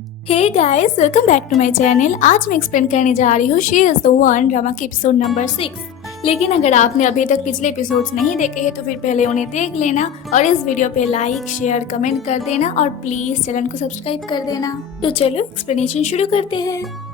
Hey guys, welcome back to my channel. आज मैं explain करने जा रही हूँ she is the one drama के एपिसोड नंबर 6। लेकिन अगर आपने अभी तक पिछले एपिसोड्स नहीं देखे हैं तो फिर पहले उन्हें देख लेना और इस वीडियो पे लाइक शेयर कमेंट कर देना और प्लीज चैनल को सब्सक्राइब कर देना। तो चलो एक्सप्लेनेशन शुरू करते हैं।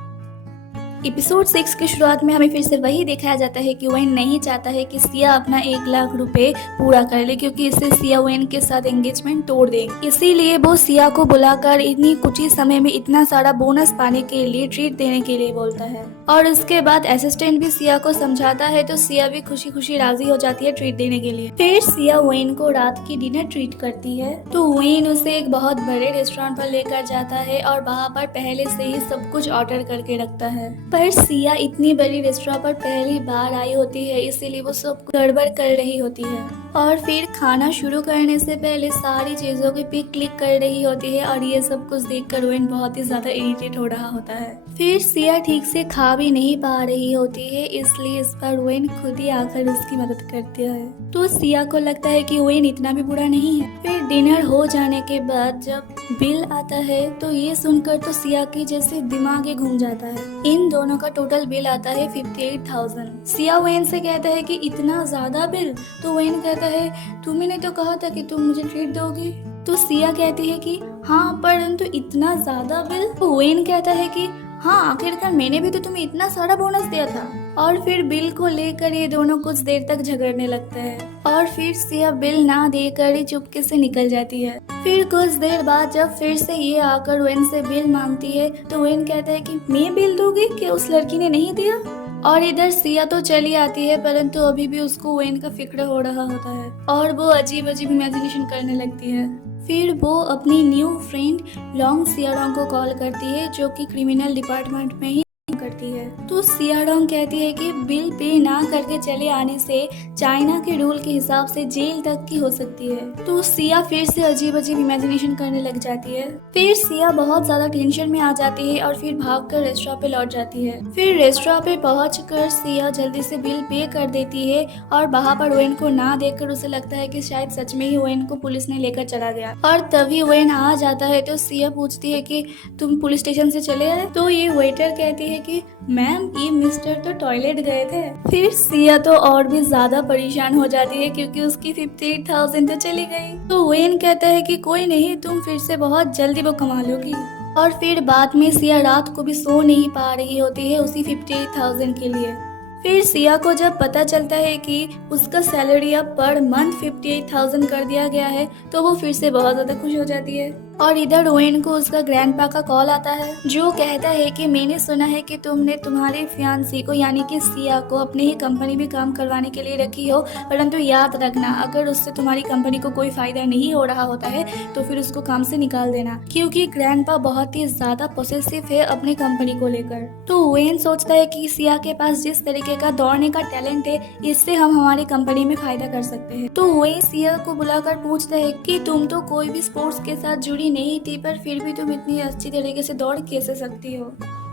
एपिसोड 6 की शुरुआत में हमें फिर से वही दिखाया जाता है कि वेन नहीं चाहता है कि सिया अपना 1 लाख रुपए पूरा कर ले, क्योंकि इससे सिया वेन के साथ एंगेजमेंट तोड़ देगी। इसीलिए वो सिया को बुलाकर इतनी कुछ ही समय में इतना सारा बोनस पाने के लिए ट्रीट देने के लिए बोलता है। और उसके बाद असिस्टेंट भी सिया को समझाता है तो सिया भी खुशी खुशी राजी हो जाती है ट्रीट देने के लिए। फिर सिया वेन को रात की डिनर ट्रीट करती है तो वेन उसे एक बहुत बड़े रेस्टोरेंट पर लेकर जाता है और वहाँ पर पहले से ही सब कुछ ऑर्डर करके रखता है। पर सिया इतनी बड़ी रेस्टोरेंट पर पहली बार आई होती है, इसीलिए वो सब गड़बड़ कर रही होती है और फिर खाना शुरू करने से पहले सारी चीजों की पिक क्लिक कर रही होती है और ये सब कुछ देखकर वेन बहुत ही ज्यादा इरिटेट हो रहा होता है। फिर सिया ठीक से खा भी नहीं पा रही होती है, इसलिए इस पर वेन खुद ही आकर उसकी मदद करती है। तो सिया को लगता है कि वेन इतना भी बुरा नहीं है। फिर डिनर हो जाने के बाद जब बिल आता है तो ये सुनकर तो सिया की जैसे दिमाग ही घूम जाता है। इन दोनों का टोटल बिल आता है 58,000। सिया वेन से कहता है कि इतना ज्यादा बिल? तो वेन कहता है तुमने तो कहा था कि तुम मुझे ट्रीट दोगी। तो सिया कहती है कि हाँ, परंतु इतना ज्यादा बिल? तो वेन कहता है कि हाँ, आखिरकार मैंने भी तो तुम्हें इतना सारा बोनस दिया था। और फिर बिल को लेकर ये दोनों कुछ देर तक झगड़ने लगते हैं और फिर सिया बिल ना देकर ही चुपके से निकल जाती है। फिर कुछ देर बाद जब फिर से ये आकर वेन से बिल मांगती है तो वेन कहता है कि मैं बिल दूंगी कि उस लड़की ने नहीं दिया। और इधर सिया तो चली आती है, परंतु अभी भी उसको वेन का फिक्र हो रहा होता है और वो अजीब अजीब इमेजिनेशन करने लगती है। फिर वो अपनी न्यू फ्रेंड लॉन्ग सियाडोंग को कॉल करती है, जो कि क्रिमिनल डिपार्टमेंट में ही करती है। तो सियाडोंग कहती है कि बिल पे ना करके चले आने से चाइना के रूल के हिसाब से जेल तक की हो सकती है। तो सिया फिर से अजीब अजीब इमेजिनेशन करने लग जाती है। फिर सिया बहुत ज्यादा टेंशन में आ जाती है और फिर भागकर रेस्टोरेंट पे लौट जाती है। फिर रेस्टोरेंट पे पहुंचकर सिया जल्दी से बिल पे कर देती है और वहाँ पर वेन को ना देखकर उसे लगता है कि शायद सच में ही वेन को पुलिस ने लेकर चला गया। और तभी वेन आ जाता है तो सिया पूछती है कि तुम पुलिस स्टेशन से चले आए? तो ये वेटर कहती है कि मैम, ये मिस्टर तो टॉयलेट गए थे। फिर सिया तो और भी ज्यादा परेशान हो जाती है क्योंकि उसकी 58,000 तो चली गई। तो वेन कहता है कि कोई नहीं, तुम फिर से बहुत जल्दी वो कमा लोगी। और फिर बाद में सिया रात को भी सो नहीं पा रही होती है उसी 58,000 के लिए। फिर सिया को जब पता चलता है कि उसका सैलरी अब पर मंथ 58,000 कर दिया गया है तो वो फिर से बहुत ज्यादा खुश हो जाती है। और इधर वेन को उसका ग्रैंडपा का कॉल आता है, जो कहता है कि मैंने सुना है कि तुमने तुम्हारे फियांसी को यानी कि सिया को अपने ही कंपनी में काम करवाने के लिए रखी हो, परंतु याद रखना अगर उससे तुम्हारी कंपनी को कोई फायदा नहीं हो रहा होता है तो फिर उसको काम से निकाल देना, क्योंकि ग्रैंडपा बहुत ही ज्यादा पोसेसिव है अपनी कंपनी को लेकर। तो वेन सोचता है कि सिया के पास जिस तरीके का दौड़ने का टैलेंट है, इससे हम हमारी कंपनी में फायदा कर सकते हैं। तो वेन सिया को बुलाकर पूछता है कि तुम तो कोई भी स्पोर्ट्स के साथ जुड़ी नहीं थी, पर फिर भी तुम इतनी अच्छी तरीके से दौड़ कैसे सकती हो?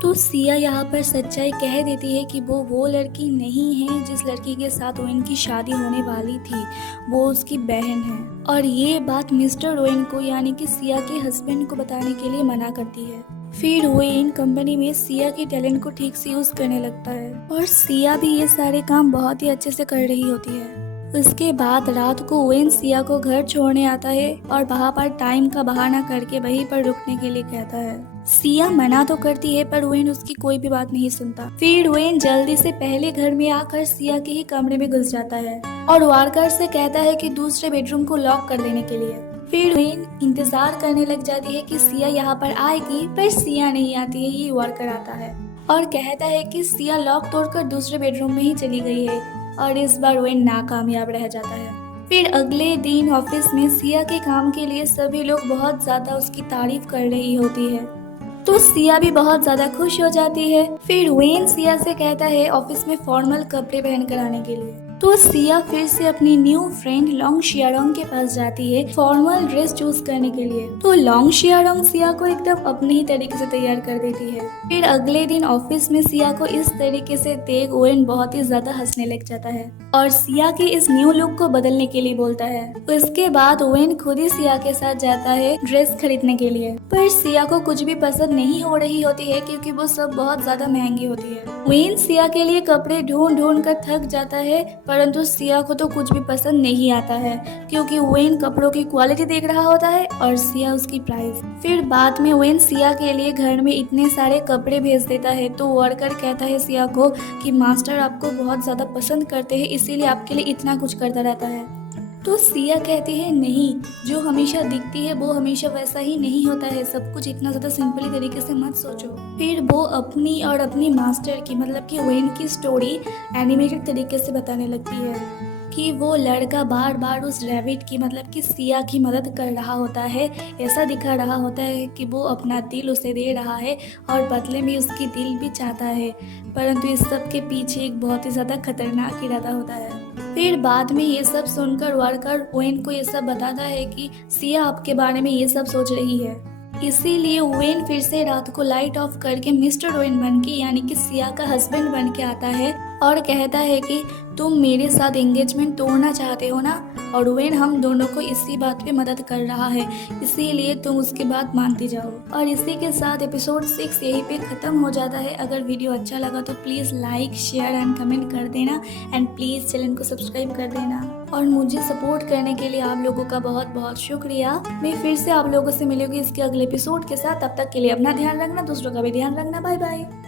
तो सिया यहाँ पर सच्चाई कह देती है कि वो लड़की नहीं है जिस लड़की के साथ वेन की शादी होने वाली थी, वो उसकी बहन है। और ये बात मिस्टर वेन को यानी कि सिया के हस्बैंड को बताने के लिए मना करती है। फिर वेन कंपनी में सिया के टैलेंट को ठीक से यूज करने लगता है और सिया भी ये सारे काम बहुत ही अच्छे से कर रही होती है। उसके बाद रात को वेन सिया को घर छोड़ने आता है और वहाँ पर टाइम का बहाना करके वहीं पर रुकने के लिए कहता है। सिया मना तो करती है पर वेन उसकी कोई भी बात नहीं सुनता। फिर वेन जल्दी से पहले घर में आकर सिया के ही कमरे में घुस जाता है और वार्कर से कहता है कि दूसरे बेडरूम को लॉक कर देने के लिए। फिर वेन इंतजार करने लग जाती है कि सिया यहाँ पर आएगी, पर सिया नहीं आती है। ये वर्कर आता है और कहता है कि सिया लॉक तोड़कर दूसरे बेडरूम में ही चली गई है और इस बार वेन नाकामयाब रह जाता है। फिर अगले दिन ऑफिस में सिया के काम के लिए सभी लोग बहुत ज्यादा उसकी तारीफ कर रही होती है, तो सिया भी बहुत ज्यादा खुश हो जाती है। फिर वेन सिया से कहता है ऑफिस में फॉर्मल कपड़े पहन कर आने के लिए। तो सिया फिर से अपनी न्यू फ्रेंड लॉन्ग शियारोंग के पास जाती है फॉर्मल ड्रेस चूज करने के लिए। तो लॉन्ग शियारोंग सिया को एकदम अपने ही तरीके से तैयार कर देती है। फिर अगले दिन ऑफिस में सिया को इस तरीके से देख ओवेन बहुत ही ज्यादा हंसने लग जाता है और सिया के इस न्यू लुक को बदलने के लिए बोलता है। उसके बाद ओवेन खुद ही सिया के साथ जाता है ड्रेस खरीदने के लिए, पर सिया को कुछ भी पसंद नहीं हो रही होती है क्योंकि वो सब बहुत ज्यादा महंगी होती है। ओवेन सिया के लिए कपड़े ढूंढ ढूंढ कर थक जाता है, परंतु सिया को तो कुछ भी पसंद नहीं आता है क्योंकि ओवेन कपड़ों की क्वालिटी देख रहा होता है और सिया उसकी प्राइस। फिर बाद में ओवेन सिया के लिए घर में इतने सारे कपड़े भेज देता है तो वर्कर कहता है सिया को कि मास्टर आपको बहुत ज्यादा पसंद करते हैं, इसीलिए आपके लिए इतना कुछ करता रहता है। तो सिया कहती है नहीं, जो हमेशा दिखती है वो हमेशा वैसा ही नहीं होता है, सब कुछ इतना ज़्यादा सिंपली तरीके से मत सोचो। फिर वो अपनी और अपनी मास्टर की मतलब कि ओवेन की स्टोरी एनिमेटेड तरीके से बताने लगती है कि वो लड़का बार बार उस रैबिट की मतलब कि सिया की मदद कर रहा होता है। ऐसा दिखा रहा होता है कि वो अपना दिल उसे दे रहा है और बदले में उसकी दिल भी चाहता है, परंतु इस सब के पीछे एक बहुत ही ज़्यादा खतरनाक इरादा होता है। फिर बाद में ये सब सुनकर वर्कर ओवेन को ये सब बताता है कि सिया आपके बारे में ये सब सोच रही है, इसीलिए ओवेन फिर से रात को लाइट ऑफ करके मिस्टर ओवेन बन के यानी कि सिया का हस्बैंड बन के आता है और कहता है कि तुम मेरे साथ एंगेजमेंट तोड़ना चाहते हो ना, और ओवेन हम दोनों को इसी बात पे मदद कर रहा है, इसीलिए तुम उसकी बात मानती जाओ। और इसी के साथ एपिसोड 6 यहीं पे ख़त्म हो जाता है। अगर वीडियो अच्छा लगा तो please like share and comment कर देना एंड प्लीज़ चैनल को सब्सक्राइब कर देना और मुझे सपोर्ट करने के लिए आप लोगों का बहुत बहुत शुक्रिया। मैं फिर से आप लोगों से मिलूंगी इसके अगले एपिसोड के साथ, तब तक के लिए अपना ध्यान रखना, दूसरों का भी ध्यान रखना। Bye bye.